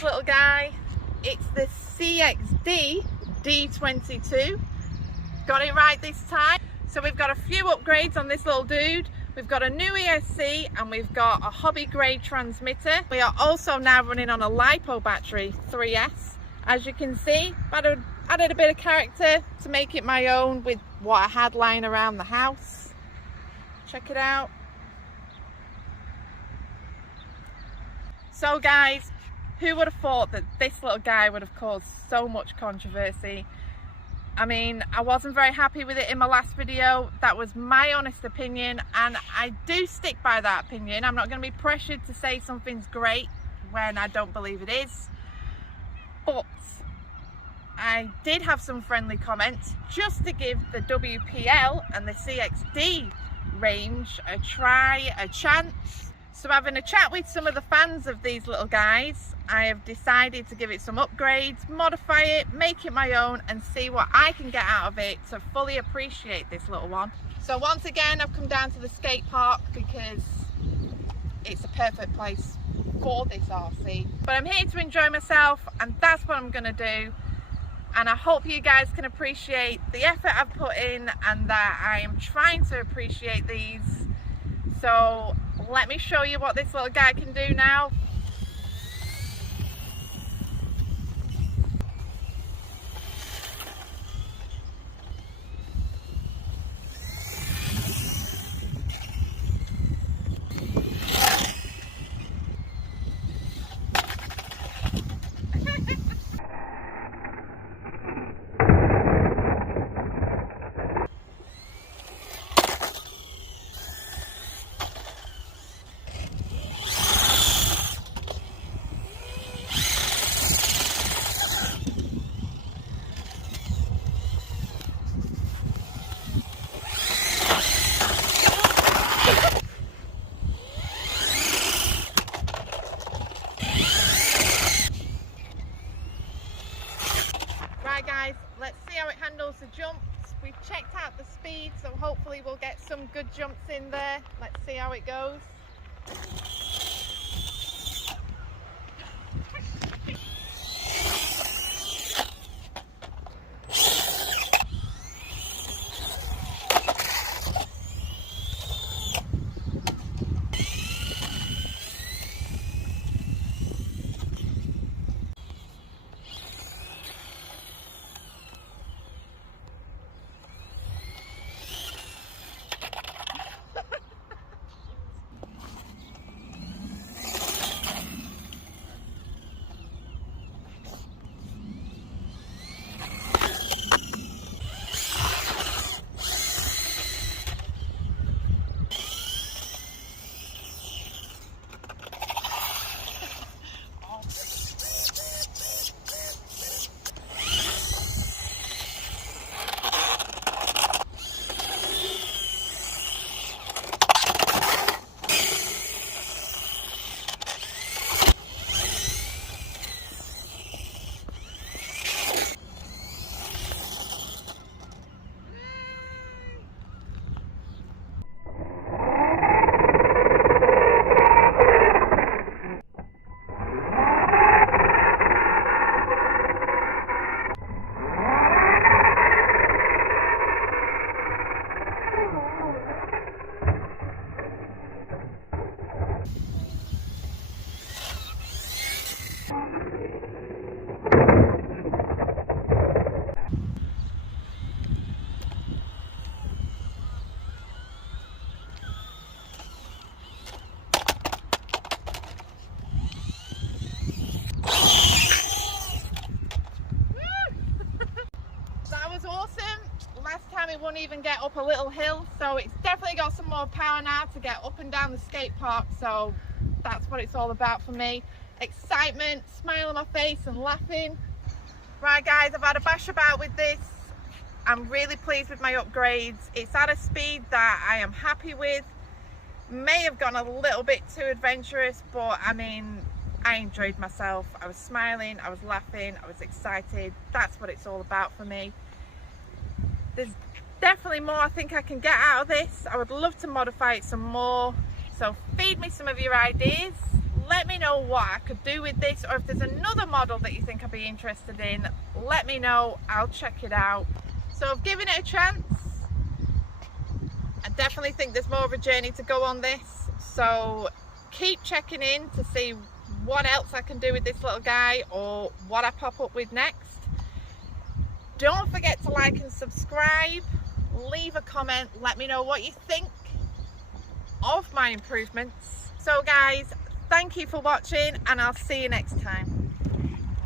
this little guy. It's the CXD D22. Got it right this time. So we've got a few upgrades on this little dude. We've got a new ESC and we've got a hobby grade transmitter. We are also now running on a lipo battery 3S. As you can see, added a bit of character to make it my own with what I had lying around the house. Check it out. So guys, who would have thought that this little guy would have caused so much controversy? I mean, I wasn't very happy with it in my last video. That was my honest opinion, and I do stick by that opinion. I'm not going to be pressured to say something's great when I don't believe it is. But I did have some friendly comments just to give the WPL and the CXD range a try, a chance. So having a chat with some of the fans of these little guys, I have decided to give it some upgrades, modify it, make it my own, and see what I can get out of it to fully appreciate this little one. So once again, I've come down to the skate park because it's a perfect place for this RC. But I'm here to enjoy myself, and that's what I'm gonna do. And I hope you guys can appreciate the effort I've put in and that I am trying to appreciate these. So let me show you what this little guy can do now. Right guys, let's see how it handles the jumps. We've checked out the speed, so hopefully we'll get some good jumps in there. Let's see how it goes. It won't even get up a little hill, so it's definitely got some more power now to get up and down the skate park. So that's what it's all about for me. Excitement, smile on my face and laughing. Right guys, I've had a bash about with this. I'm really pleased with my upgrades. It's at a speed that I am happy with. May have gone a little bit too adventurous, but I mean, I enjoyed myself. I was smiling, I was laughing, I was excited. That's what it's all about for me. There's definitely more I think I can get out of this. I would love to modify it some more. So feed me some of your ideas. let me know what I could do with this, or if there's another model that you think I'd be interested in, let me know. I'll check it out. So I've given it a chance. I definitely think there's more of a journey to go on this, so keep checking in to see what else I can do with this little guy or what I pop up with next. Don't forget to like and subscribe, leave a comment, let me know what you think of my improvements. So guys, thank you for watching, and I'll see you next time.